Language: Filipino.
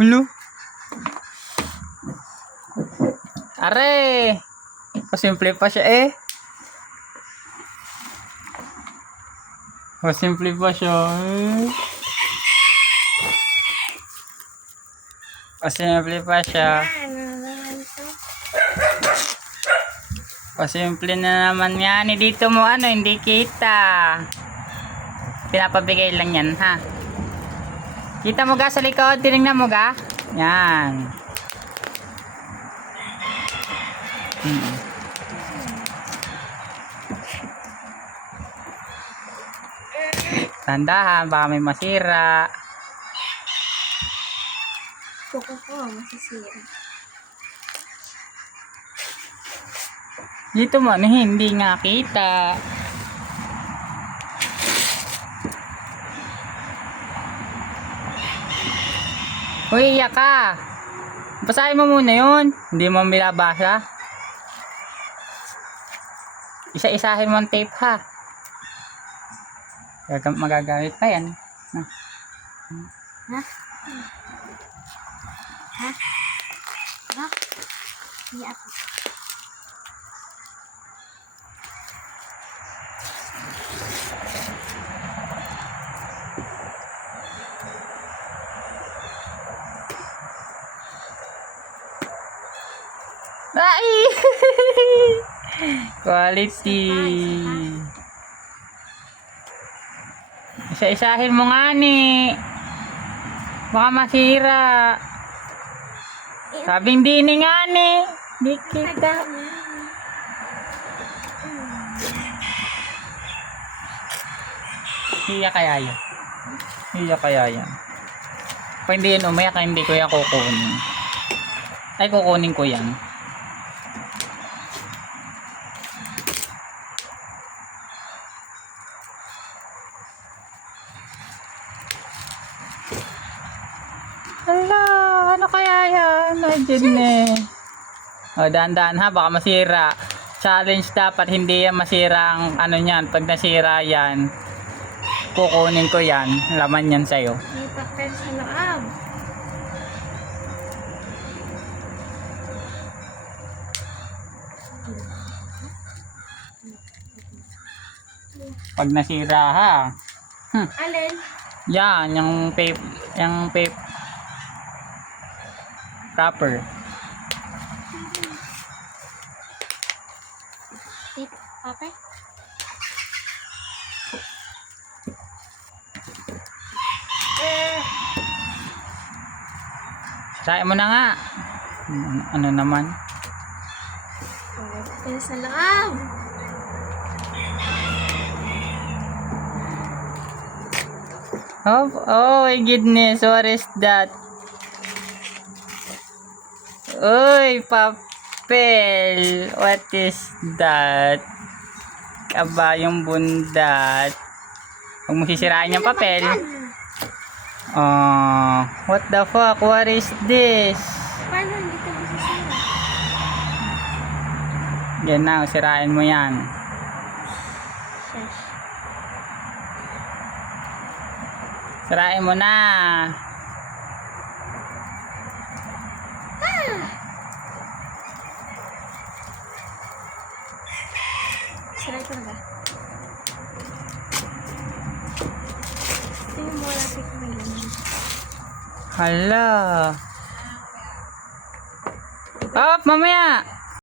Hulo. Are. Pasimple pa siya eh. Pasimple pa siya eh. Pasimple pa siya. Pasimple na naman yan. Dito mo ano, hindi kita. Pinapabigay lang yan ha. Kita mo ga sa likod? Tinignan mo ga? Yan. Tandahan, baka may masira. Kuko ko, masisira. Dito mo, hindi nga kita. Uy, iyak ka. Basahin mo muna yun. Hindi mo binabasa. Isa-isahin mo ang tape ha. Magagamit pa yan. Ha? Ha? Ha? Iyak ako. Ay! Quality. Isa-isahin mo nga ni. Baka masira. Sabing dini nga ni. Di kita. Hiya kaya yan. Hiya kaya yan. Kung hindi yan umayak, hindi ko yan kukunin. Ay, kukunin ko yan. Hala, ano kaya yan? Ay, dine. O, dahan-dahan ha, baka masira. Challenge dapat hindi yan masira ang ano niyan. Pag nasira yan, kukunin ko yan. Laman yan sa'yo. May papel sa loob. Pag nasira ha. Alin? Yan, yung paper wrapper. Dito, papel? Sain mo na nga. Ano naman? May papel sa loob. Oh my goodness, what is that? Uy, papel. What is that? Kabayong bundat. Huwag mo sisirain yung papel. Oh, what the fuck? What is this? Paano hindi ka masisira? Yan na, sirain mo yan. Shush. Sirain mo na. Siray ko na ba? Tingnan mo wala ko may laman. Hala. Oh, mamaya.